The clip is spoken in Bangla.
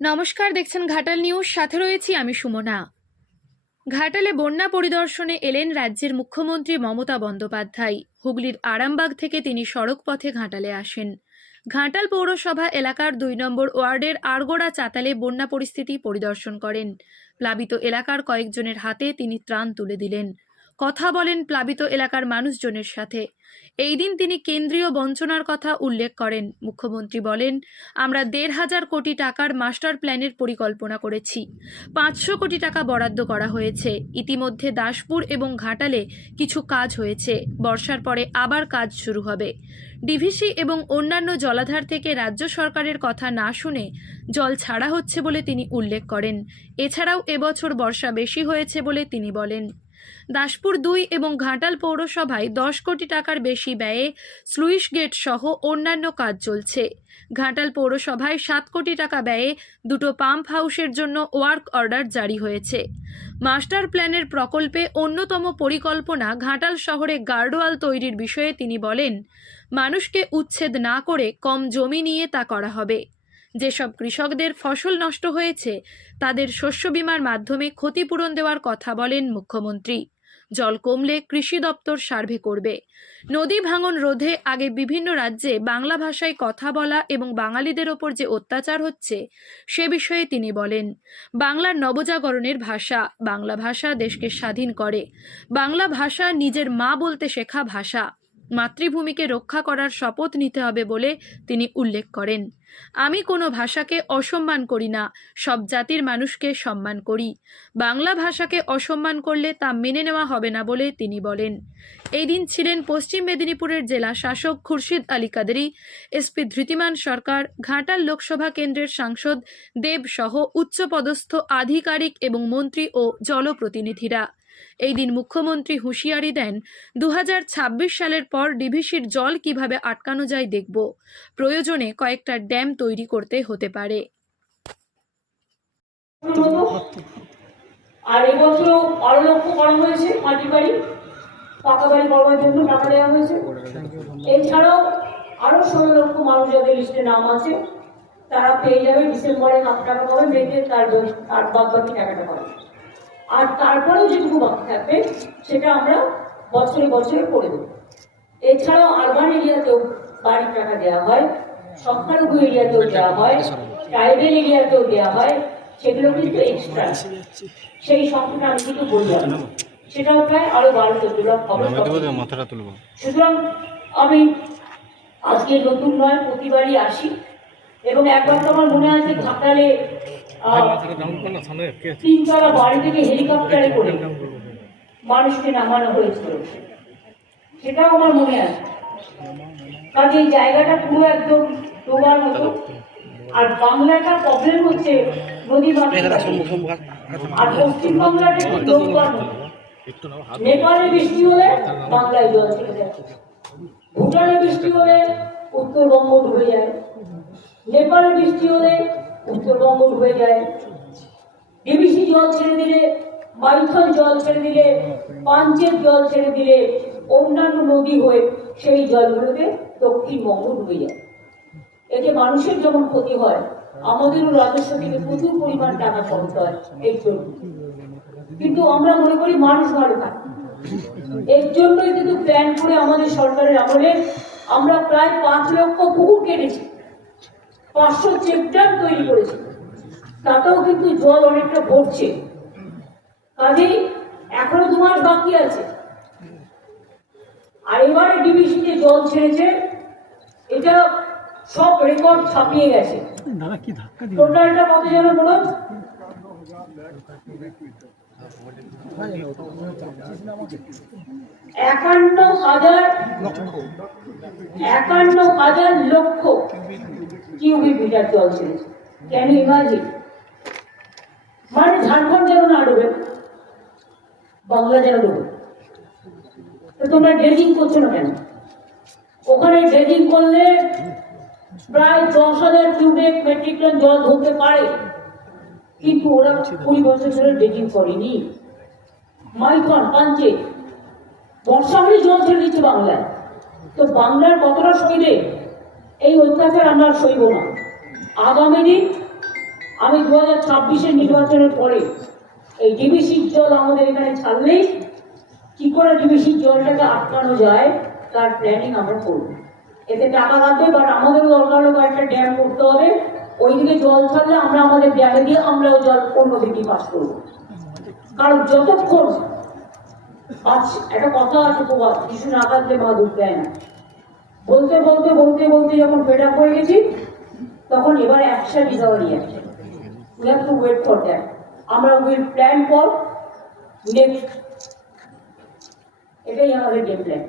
নমস্কার দেখছেন ঘাটাল নিউজ, সাথে রয়েছি আমি সুমনা। ঘাটালে বন্যা পরিদর্শনে এলেন রাজ্যের মুখ্যমন্ত্রী মমতা বন্দ্যোপাধ্যায়। হুগলির আরামবাগ থেকে তিনি সড়ক পথে ঘাটালে আসেন। ঘাটাল পৌরসভা এলাকার দুই নম্বর ওয়ার্ডের আরগোড়া চাতালে বন্যা পরিস্থিতি পরিদর্শন করেন। প্লাবিত এলাকার কয়েকজনের হাতে তিনি ত্রাণ তুলে দিলেন। কথা বলেন প্লাবিত এলাকার মানুষজনের সাথে। এই দিন তিনি কেন্দ্রীয় বঞ্চনার কথা উল্লেখ করেন। মুখ্যমন্ত্রী বলেন, আমরা দেড় হাজার কোটি টাকার মাস্টার প্ল্যানের পরিকল্পনা করেছি। পাঁচশো কোটি টাকা বরাদ্দ করা হয়েছে। ইতিমধ্যে দাসপুর এবং ঘাটালে কিছু কাজ হয়েছে। বর্ষার পরে আবার কাজ শুরু হবে। ডিভিসি এবং অন্যান্য জলাধার থেকে রাজ্য সরকারের কথা না শুনে জল ছাড়া হচ্ছে বলে তিনি উল্লেখ করেন। এছাড়াও এবছর বর্ষা বেশি হয়েছে বলে তিনি বলেন। দাসপুর দুই এবং ঘাটাল পৌরসভায় দশ কোটি টাকার বেশি ব্যয়ে স্লুইস গেট সহ অন্যান্য কাজ চলছে। ঘাটাল পৌরসভায় সাত কোটি টাকা ব্যয়ে দুটো পাম্প হাউসের জন্য ওয়ার্ক অর্ডার জারি হয়েছে। মাস্টার প্ল্যানের প্রকল্পে অন্যতম পরিকল্পনা ঘাটাল শহরে গার্ডওয়াল তৈরির বিষয়ে তিনি বলেন, মানুষকে উচ্ছেদ না করে কম জমি নিয়ে তা করা হবে। যেসব কৃষকদের ফসল নষ্ট হয়েছে, তাদের শস্য বীমার মাধ্যমে ক্ষতিপূরণ দেওয়ার কথা বলেন মুখ্যমন্ত্রী। জল কমলে কৃষি দপ্তর সার্ভে করবে। নদী ভাঙন রোধে আগে বিভিন্ন রাজ্যে বাংলা ভাষায় কথা বলা এবং বাঙালিদের ওপর যে অত্যাচার হচ্ছে, সে বিষয়ে তিনি বলেন, বাংলার নবজাগরণের ভাষা, বাংলা ভাষা দেশকে স্বাধীন করে। বাংলা ভাষা নিজের মা বলতে শেখা ভাষা। মাতৃভূমিকে রক্ষা করার শপথ নিতে হবে বলে তিনি উল্লেখ করেন। আমি কোনো ভাষাকে অসম্মান করি না, সব জাতির মানুষকে সম্মান করি। বাংলা ভাষাকে অসম্মান করলে তা মেনে নেওয়া হবে না বলে তিনি বলেন। এই দিন ছিলেন পশ্চিম মেদিনীপুরের জেলা শাসক খুরশিদ আলী কাদেরি এসপি ধৃতিমান সরকার, ঘাটাল লোকসভা কেন্দ্রের সাংসদ দেব সহ উচ্চপদস্থ আধিকারিক এবং মন্ত্রী ও জলপ্রতিনিধিরা এই দিন মুখ্যমন্ত্রী হুঁশিয়ারি দেন দু সালের পর ডিভিসির জল কীভাবে আটকানো যায় দেখব। প্রয়োজনে কয়েকটা ড্যাম তৈরি করতে হতে পারে। আর এবছর আরও লক্ষ্য করা হয়েছে মাটি বাড়ি, পাকা বাড়ি করবার জন্য টাকা দেওয়া হয়েছে। এছাড়াও আরও ষোলো লক্ষ মানুষ যাদের লিস্টে নাম আছে। তারা পেয়ে যাবে ডিসেম্বরে হাফ টাকা পাবে মেয়েদের তার বাদ বাকি টাকাটা পাবে আর তারপরেও যেটুকু বাকি থাকবে সেটা আমরা বছরে বছরে করে দেবো এছাড়াও আরবান এরিয়াতেও বাড়ির টাকা দেওয়া হয় সংখ্যালঘু এরিয়াতেও দেওয়া হয় ট্রাইবেল এরিয়াতেও দেওয়া হয় সেগুলো কিন্তু এক্সট্রা সেই সংখ্যাটা আমি কিন্তু বললাম সেটাও প্রায় আরও বারো চোদ্দ লাখ সুতরাং আমি আজকে নতুন নয় প্রতিবারই আসি। এবং একবার তো আমার মনে আছে ঘাটালে তিনতলা বাড়ি থেকে হেলিকপ্টারে করে মানুষকে নামানো হয়েছিল। সেটাও আমার মনে আছে। কাজে এই জায়গাটা পুরো একদম ডোবার মতো। আর বাংলাটার প্রবলেম হচ্ছে? নদী আর পশ্চিম বাংলাটা একটু ডোবার মতো নেপালে বৃষ্টি হলে বাংলায় জল ছেড়ে যায় ভুটানে বৃষ্টি হলে উত্তরবঙ্গ ডুবে যায়। নেপালে বৃষ্টি হলে উত্তরবঙ্গ ডুবে যায়। ডিবিসি জল ছেড়ে দিলে, মাইথন জল ছেড়ে দিলে পাঞ্চের জল ছেড়ে দিলে অন্যান্য নদী হয়ে সেই জলগুলোতে দক্ষিণবঙ্গ ডুবে যায়। এতে মানুষের যেমন ক্ষতি হয়, আমাদেরও রাজস্ব থেকে প্রচুর পরিমাণ টাকা খরচ হয় এই জন্য। কিন্তু আমরা মনে করি মানুষ ভালো থাকে। এর জন্যই কিন্তু প্ল্যান করে আমাদের সরকারের আমলে আমরা প্রায় পাঁচ লক্ষ পুকুর কেটেছি পাঁচশো চেকড্যাম তৈরি করেছি। তাতেও কিন্তু জল অনেকটা ভরছে। কাজেই এখনও দু মাস বাকি আছে। আর এবারে ডিভিসিতে জল ছেড়েছে এটা সব রেকর্ড ছাপিয়ে গেছে। টোটালটা কত যেন বলো একান্ন হাজার একান্ন হাজার লক্ষ। কিউবিক মিটার জল ছেড়েছে ক্যান ইমাজিন মানে ঝাড়খণ্ড যেন না ডুবে, বাংলা যেন ডুবে। তো তোমরা ড্রেজিং করছ না কেন? ওখানে ড্রেজিং করলে প্রায় দশ হাজার কিউবিক মেট্রিক টন জল ধরতে পারে। কিন্তু ওরা কুড়ি বছর ধরে ড্রেজিং করেনি। মাইথন, পাঞ্চে বর্ষা হলে জল ছেড়ে দিচ্ছে বাংলায়। তো বাংলার কতটা সইবে এই অত্যাচার আমরা সইব না। আগামী দিন আমি দু হাজার ছাব্বিশের নির্বাচনের পরে এই ডিবিসির জল আমাদের এখানে ছাড়লেই কি করে ডিবিসির জলটাকে আটকানো যায়, তার প্ল্যানিং আমরা করব। এতে টাকা লাগবে বাট আমাদেরও দরকার হলে কয়েকটা ড্যাম করতে হবে। ওইদিকে জল ছাড়লে আমরা আমাদের ড্যামে দিয়ে আমরাও জল অন্য দিকে পাস করব। কারণ যতক্ষণ আচ্ছা একটা কথা আছে, প্রবাদ শিশু না কাঁদলে মা দুধ দেয় না। বলতে বলতে বলতে বলতে যখন ফেড আপ হয়ে গেছি, তখন এবার অ্যাকশন ইজ নিয়ে reaction we have to wait for that আমরা উইল প্ল্যান ফর নেক্সট এটাই আমাদের গেম প্ল্যান